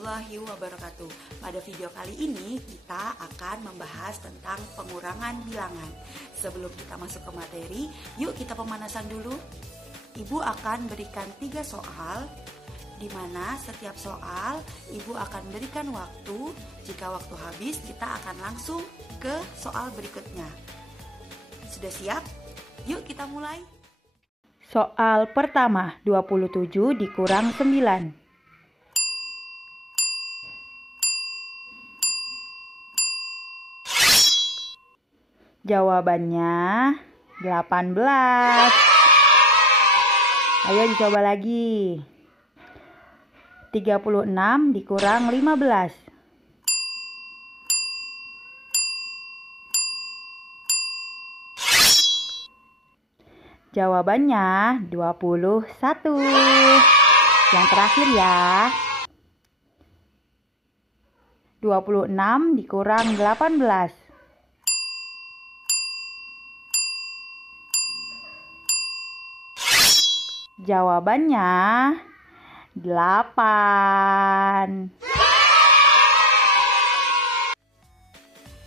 warahmatullahi wabarakatuh. Pada video kali ini kita akan membahas tentang pengurangan bilangan. Sebelum kita masuk ke materi, yuk kita pemanasan dulu. Ibu akan berikan 3 soal, di mana setiap soal Ibu akan berikan waktu. Jika waktu habis, kita akan langsung ke soal berikutnya. Sudah siap? Yuk kita mulai. Soal pertama, 27 dikurang 9. Jawabannya 18. Ayo dicoba lagi. 36 dikurang 15. Jawabannya 21. Yang terakhir ya. 26 dikurang 18. Jawabannya 8.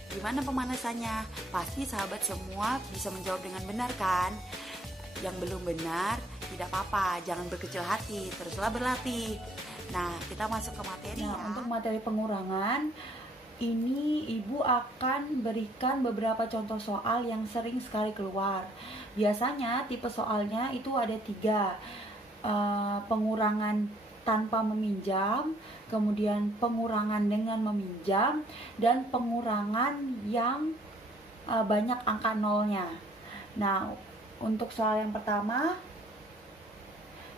Gimana pemanasannya? Pasti sahabat semua bisa menjawab dengan benar kan? Yang belum benar, tidak apa-apa, jangan berkecil hati, teruslah berlatih. Nah, kita masuk ke materi ya. Untuk materi pengurangan, ini Ibu akan berikan beberapa contoh soal yang sering sekali keluar. Biasanya tipe soalnya itu ada 3. Pengurangan tanpa meminjam, kemudian pengurangan dengan meminjam, dan pengurangan yang banyak angka nolnya. Nah, untuk soal yang pertama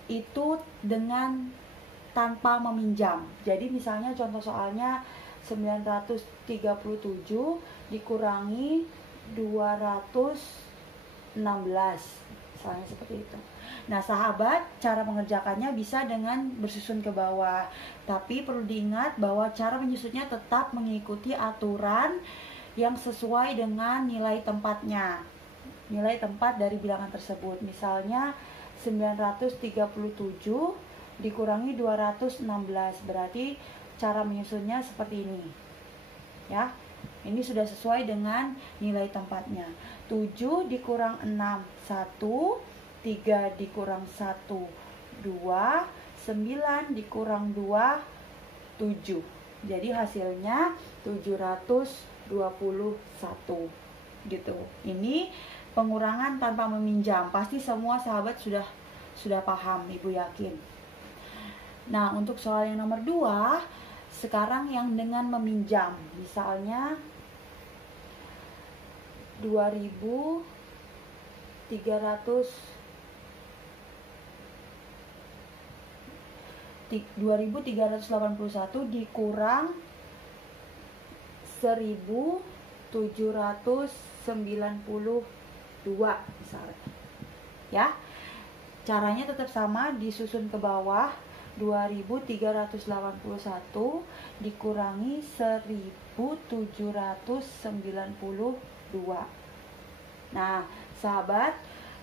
itu dengan tanpa meminjam. Jadi misalnya contoh soalnya 937 dikurangi 216, misalnya seperti itu. Nah sahabat, cara mengerjakannya bisa dengan bersusun ke bawah, tapi perlu diingat bahwa cara menyusunnya tetap mengikuti aturan yang sesuai dengan nilai tempatnya, nilai tempat dari bilangan tersebut. Misalnya 937 dikurangi 216, berarti cara menyusunnya seperti ini ya. Ini sudah sesuai dengan nilai tempatnya. 7 dikurang 6 1, 3 dikurang 1 2, 9 dikurang 2 7. Jadi hasilnya 721 gitu. Ini pengurangan tanpa meminjam. Pasti semua sahabat sudah paham, Ibu yakin. Nah, untuk soal yang nomor 2, sekarang yang dengan meminjam. Misalnya 2381 dikurang 1792 misalnya. Ya. Caranya tetap sama, disusun ke bawah. 2381 dikurangi 1792. Nah, sahabat,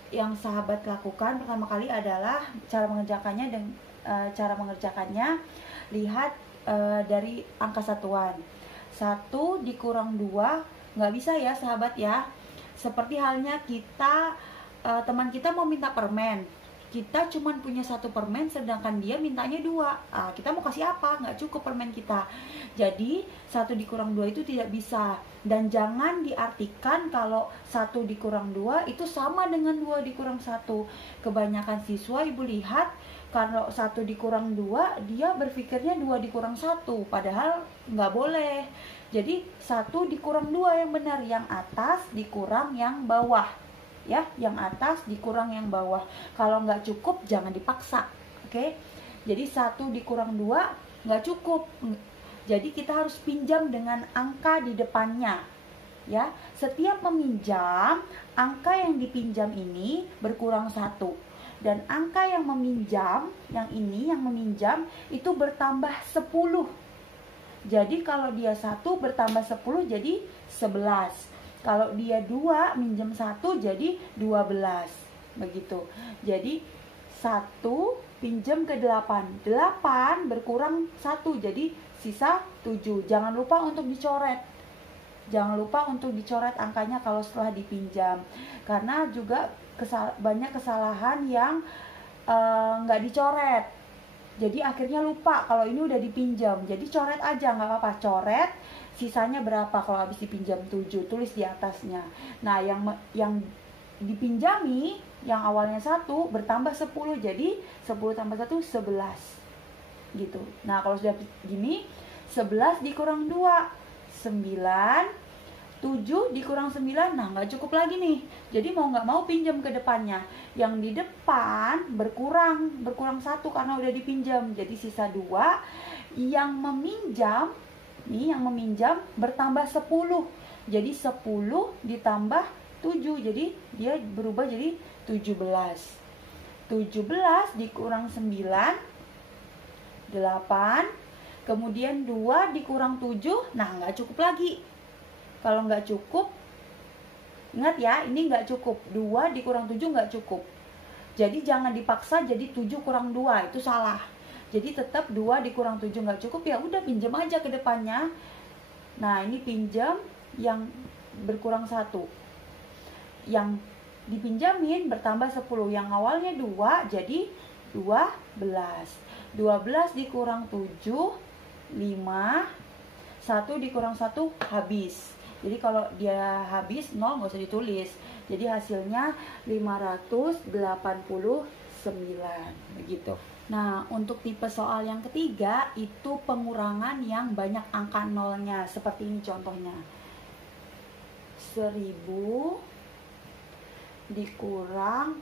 yang sahabat lakukan pertama kali adalah cara mengerjakannya lihat dari angka satuan. 1 dikurang 2 nggak bisa ya sahabat ya. Seperti halnya kita teman kita mau minta permen, kita cuma punya 1 permen sedangkan dia mintanya 2. Kita mau kasih apa? Nggak cukup permen kita. Jadi 1 dikurang 2 itu tidak bisa. Dan jangan diartikan kalau 1 dikurang 2 itu sama dengan 2 dikurang 1. Kebanyakan siswa Ibu lihat kalau 1 dikurang 2 dia berpikirnya 2 dikurang 1. Padahal nggak boleh. Jadi 1 dikurang 2 yang benar. Yang atas dikurang yang bawah. Ya, yang atas dikurang yang bawah. Kalau nggak cukup jangan dipaksa, oke? Jadi 1 dikurang 2 nggak cukup. Jadi kita harus pinjam dengan angka di depannya. Ya, setiap meminjam, angka yang dipinjam ini berkurang 1. Dan angka yang meminjam, yang ini yang meminjam itu bertambah 10. Jadi kalau dia 1 bertambah 10 jadi 11. Kalau dia 2 minjem 1 jadi 12. Begitu. Jadi 1 pinjam ke 8. 8 berkurang 1, jadi sisa 7. Jangan lupa untuk dicoret. Jangan lupa untuk dicoret angkanya kalau setelah dipinjam. Karena juga banyak kesalahan yang nggak dicoret. Jadi akhirnya lupa kalau ini udah dipinjam. Jadi coret aja, nggak apa-apa. Coret sisanya berapa kalau habis dipinjam 7, tulis di atasnya. Nah, yang dipinjami yang awalnya 1 bertambah 10, jadi 10 tambah 1 11 gitu. Nah, kalau sudah gini, 11 dikurang 2 9, 7 dikurang 9, nah nggak cukup lagi nih. Jadi mau nggak mau pinjam ke depannya. Yang di depan berkurang 1 karena udah dipinjam, jadi sisa 2. Yang meminjam nih, yang meminjam bertambah 10, jadi 10 ditambah 7, jadi dia berubah jadi 17. 17 dikurang 9 8, kemudian 2 dikurang 7, nah nggak cukup lagi. Kalau nggak cukup, ingat ya, ini nggak cukup. 2 dikurang 7 nggak cukup. Jadi jangan dipaksa jadi 7 kurang 2, itu salah. Jadi tetap 2 dikurang 7 nggak cukup, ya udah pinjam aja ke depannya. Nah, ini pinjam yang berkurang 1. Yang dipinjamin bertambah 10. Yang awalnya 2 jadi 12. 12 dikurang 7, 5. 1 dikurang 1 habis. Jadi kalau dia habis 0 nggak usah ditulis. Jadi hasilnya 589 begitu. Nah, untuk tipe soal yang ketiga itu pengurangan yang banyak angka nolnya. Seperti ini contohnya. 1000 dikurang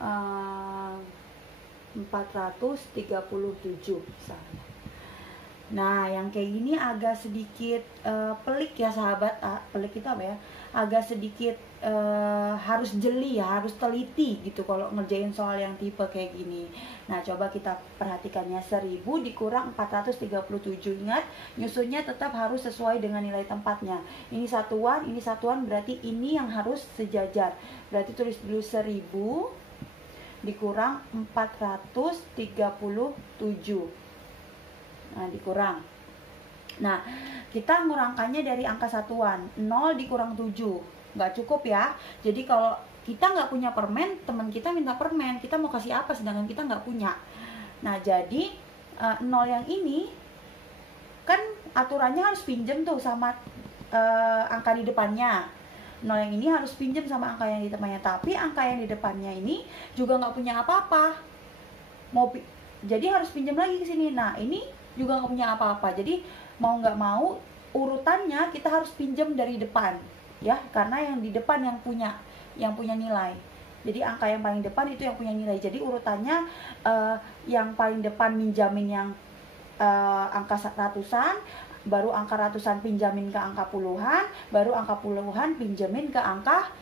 437 misalnya. Nah, yang kayak gini agak sedikit pelik ya sahabat. Pelik itu apa ya? Agak sedikit harus jeli ya, harus teliti gitu kalau ngerjain soal yang tipe kayak gini. Nah, coba kita perhatikannya. 1000 dikurang 437. Ingat, nyusunnya tetap harus sesuai dengan nilai tempatnya. Ini satuan berarti ini yang harus sejajar. Berarti tulis dulu 1000 dikurang 437. Nah, dikurang. Nah, kita ngurangkannya dari angka satuan. 0 dikurang 7. Nggak cukup ya. Jadi kalau kita nggak punya permen, teman kita minta permen, kita mau kasih apa sedangkan kita nggak punya. Nah, jadi 0 yang ini kan aturannya harus pinjam tuh sama angka di depannya. 0 yang ini harus pinjam sama angka yang di depannya. Tapi angka yang di depannya ini juga nggak punya apa-apa. Jadi harus pinjam lagi ke sini. Nah, ini juga nggak punya apa-apa. Jadi mau nggak mau urutannya kita harus pinjam dari depan ya, karena yang di depan yang punya nilai. Jadi angka yang paling depan itu yang punya nilai. Jadi urutannya yang paling depan minjamin yang angka ratusan, baru angka ratusan pinjamin ke angka puluhan, baru angka puluhan pinjamin ke angka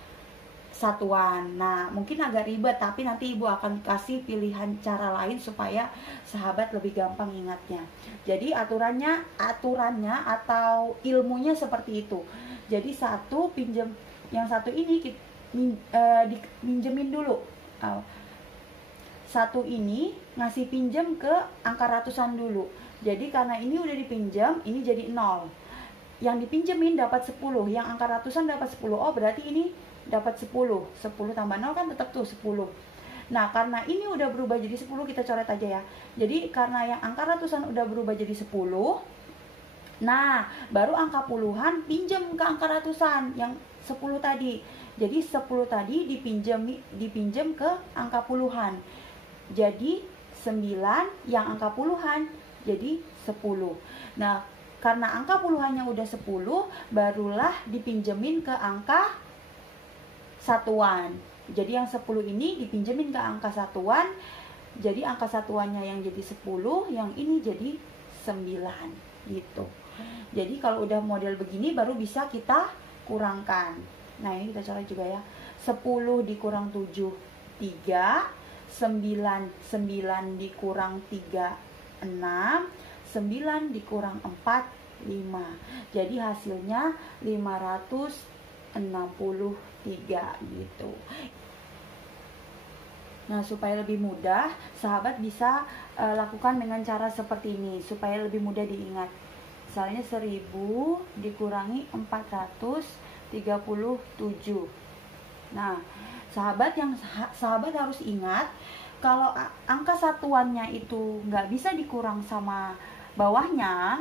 satuan. Nah, mungkin agak ribet, tapi nanti ibu akan kasih pilihan cara lain supaya sahabat lebih gampang ingatnya. Jadi aturannya atau ilmunya seperti itu. Jadi yang satu ini minjemin dulu. Satu ini ngasih pinjam ke angka ratusan dulu. Jadi karena ini udah dipinjam, ini jadi 0. Yang dipinjemin dapat 10, yang angka ratusan dapat 10. Oh, berarti ini dapat 10 tambah 0 kan tetap tuh 10. Nah, karena ini udah berubah jadi 10, kita coret aja ya. Jadi karena yang angka ratusan udah berubah jadi 10, nah baru angka puluhan pinjam ke angka ratusan yang 10 tadi. Jadi 10 tadi dipinjam ke angka puluhan. Jadi 9 yang angka puluhan jadi 10. Nah, karena angka puluhannya udah 10, barulah dipinjemin ke angka satuan. Jadi yang 10 ini dipinjemin ke angka satuan. Jadi angka satuannya yang jadi 10, yang ini jadi 9 gitu. Jadi kalau udah model begini baru bisa kita kurangkan. Nah, ini kita coret juga ya. 10 dikurang 7 3, 9 dikurang 3 6, 9 dikurang 4 5. Jadi hasilnya 563 gitu. Nah, supaya lebih mudah, sahabat bisa lakukan dengan cara seperti ini supaya lebih mudah diingat. Misalnya 1000 dikurangi 437. Nah, sahabat harus ingat kalau angka satuannya itu nggak bisa dikurang sama bawahnya,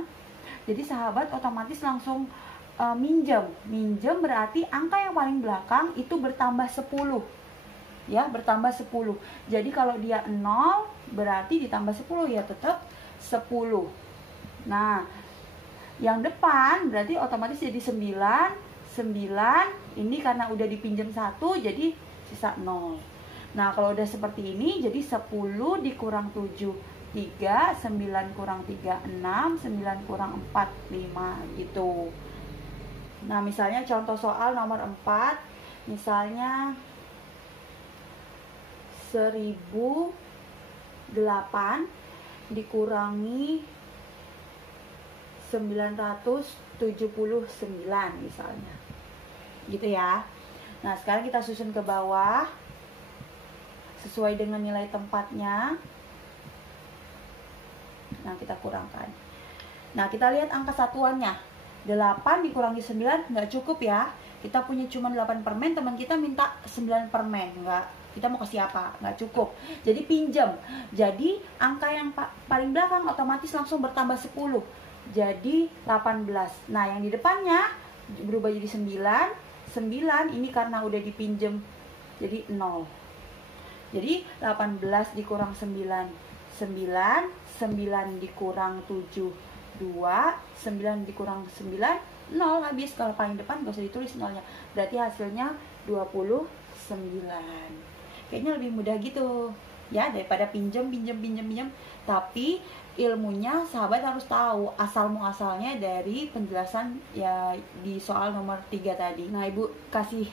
jadi sahabat otomatis langsung minjem berarti angka yang paling belakang itu bertambah 10 ya, bertambah 10. Jadi kalau dia 0 berarti ditambah 10 ya tetap 10. Nah, yang depan berarti otomatis jadi 9 ini karena udah dipinjam 1 jadi sisa 0. Nah, kalau udah seperti ini jadi 10 dikurang 7 3, 9 kurang 3 6, 9 kurang 4 5 gitu. Nah, misalnya contoh soal nomor 4, misalnya 1008 dikurangi 979 misalnya. Gitu ya. Nah, sekarang kita susun ke bawah sesuai dengan nilai tempatnya. Nah, kita kurangkan. Nah, kita lihat angka satuannya. 8 dikurangi 9 nggak cukup ya. Kita punya cuma 8 permen, teman kita minta 9 permen. Nggak, kita mau kasih apa? Nggak cukup. Jadi pinjam. Jadi angka yang paling belakang otomatis langsung bertambah 10. Jadi 18. Nah, yang di depannya berubah jadi 9. 9 ini karena udah dipinjam jadi 0. Jadi 18 dikurang 9 9 dikurang 7 2, 9 dikurang 9 0 habis. Kalau paling depan gak usah ditulis nolnya, berarti hasilnya 29. Kayaknya lebih mudah gitu ya daripada pinjam. Tapi ilmunya sahabat harus tahu asal muasalnya dari penjelasan ya di soal nomor 3 tadi. Nah, Ibu kasih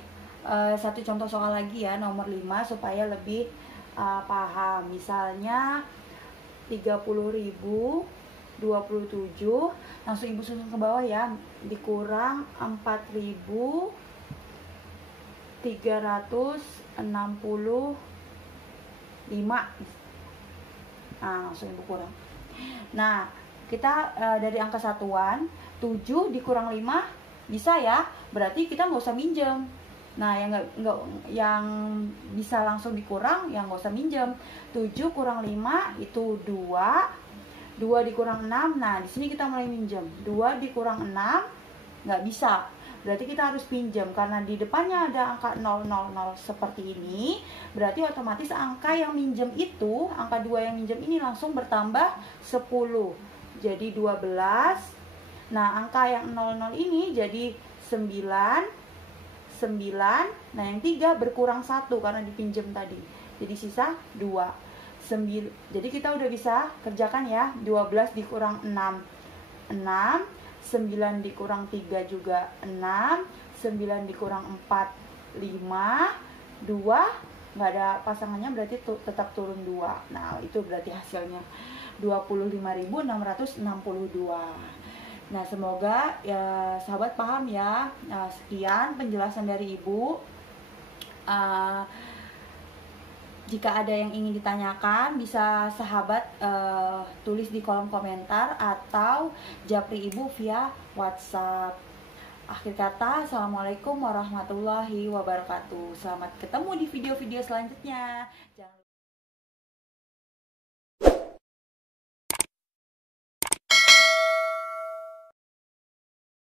satu contoh soal lagi ya, nomor 5 supaya lebih paham. Misalnya 30.027, langsung Ibu susun ke bawah ya, dikurang 4.365. Nah, langsung Ibu kurang. Nah, kita dari angka satuan 7 dikurang 5 bisa ya, berarti kita nggak usah minjem. Nah, yang bisa langsung dikurang yang nggak usah minjem. 7 kurang 5 itu 2 dikurang 6. Nah, di sini kita mulai minjem. 2 dikurang 6 nggak bisa, berarti kita harus pinjam. Karena di depannya ada angka 000 seperti ini, berarti otomatis angka yang minjem itu, angka 2 yang minjem ini langsung bertambah 10 jadi 12. Nah, angka yang 00 ini jadi 9. Nah, yang 3 berkurang 1 karena dipinjam tadi, jadi sisa 2. Jadi kita udah bisa kerjakan ya. 12 dikurang 6 9 dikurang 3 juga 6, 9 dikurang 4 5, 2 nggak ada pasangannya berarti tetap turun 2. Nah, itu berarti hasilnya 25.662. Nah, semoga ya sahabat paham ya. Nah, sekian penjelasan dari Ibu. Jika ada yang ingin ditanyakan, bisa sahabat tulis di kolom komentar atau japri Ibu via WhatsApp. Akhir kata, Assalamualaikum warahmatullahi wabarakatuh. Selamat ketemu di video-video selanjutnya. Jangan